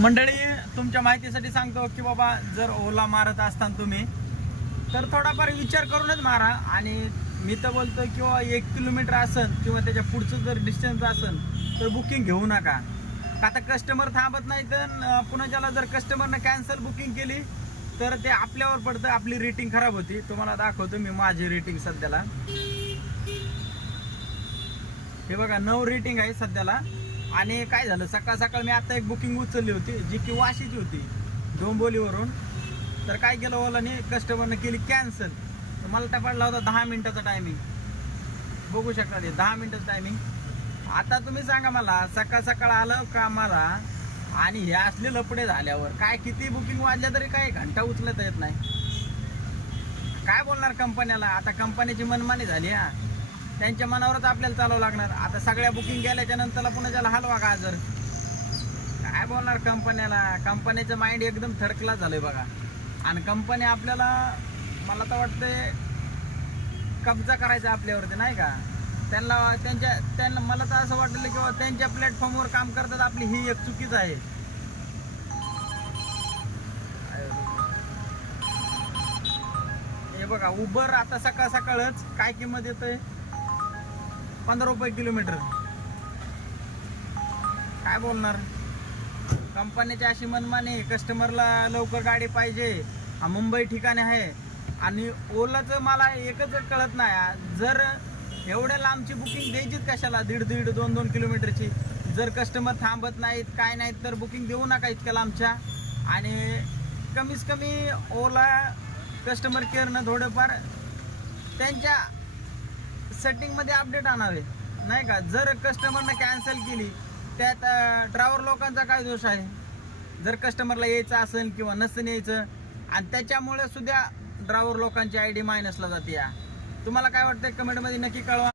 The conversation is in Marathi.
मंडळी, तुमच्या माहितीसाठी सांगतो की बाबा, जर ओला मारत असताना तुम्ही तर थोडाफार विचार करूनच मारा. आणि मी तर बोलतो किंवा 1 किलोमीटर असेल किंवा त्याच्या पुढचं जर डिस्टन्स असेल तर बुकिंग घेऊ नका. आता कस्टमर थांबत नाही तर पुन्हा ज्याला जर कस्टमरनं कॅन्सल बुकिंग केली तर ते आपल्यावर पडतं, आपली रेटिंग खराब होती. तुम्हाला दाखवतो मी माझी रेटिंग सध्याला. हे बघा, 9 रेटिंग आहे सध्याला. आणि काय झालं, सकाळ सकाळ मी आता एक बुकिंग उचलली होती जी की वाशीची होती, डोंबोलीवरून. तर काय केलं, ओलाने कस्टमरने केली कॅन्सल. तर मला त्या पडला होता 10 मिनिटाचा टायमिंग. बघू शकता ते 10 मिनिटाचं टायमिंग. आता तुम्ही सांगा मला, सकाळ सकाळ आलं का मला, आणि हे असले लपडे झाल्यावर काय किती बुकिंग वाजल्या तरी काय घंटा उचलता येत नाही. काय बोलणार कंपन्याला? आता कंपनीची मनमानी झाली. त्यांच्या मनावरच आपल्याला चालवं लागणार. आता सगळ्या बुकिंग गेल्याच्या नंतरला पुन्हा त्याला हलवा गाजर. काय बोलणार कंपन्याला? कंपनीचं माइंड एकदम थडकला झालंय बघा. आणि कंपनी आपल्याला, मला तर वाटतंय, कब्जा करायचा आपल्यावरती, नाही का? त्यांना मला तर असं वाटलं की त्यांच्या प्लॅटफॉर्मवर काम करतात आपली, ही एक चुकीच आहे. हे बघा, उबर आता सकाळ सकाळच काय किंमत येतंय, 15 रुपये किलोमीटर. काय बोलणार? कंपनीची अशी मनमानी, कस्टमरला लवकर गाडी पाहिजे. मुंबई ठिकाणी आहे. आणि ओलाचं मला एकच कळत नाही, जर एवढ्या लांबची बुकिंग द्यायचीच कशाला, 1.5 2 किलोमीटरची? जर कस्टमर थांबत नाहीत, काय नाहीत, तर बुकिंग देऊ नका इतक्या लांबच्या. आणि कमीत कमी ओला कस्टमर केअरनं थोडंफार त्यांच्या सेटिंगमध्ये अपडेट आणावे, नाही का? जर कस्टमरनं कॅन्सल केली, त्यात ड्रायव्हर लोकांचा काय दोष आहे? जर कस्टमरला यायचं असेल किंवा नसेल यायचं, आणि त्याच्यामुळे सुद्धा ड्रायव्हर लोकांची ID मायनसला जाते. तुम्हाला काय वाटतंय? कमेंटमध्ये नक्की कळवा.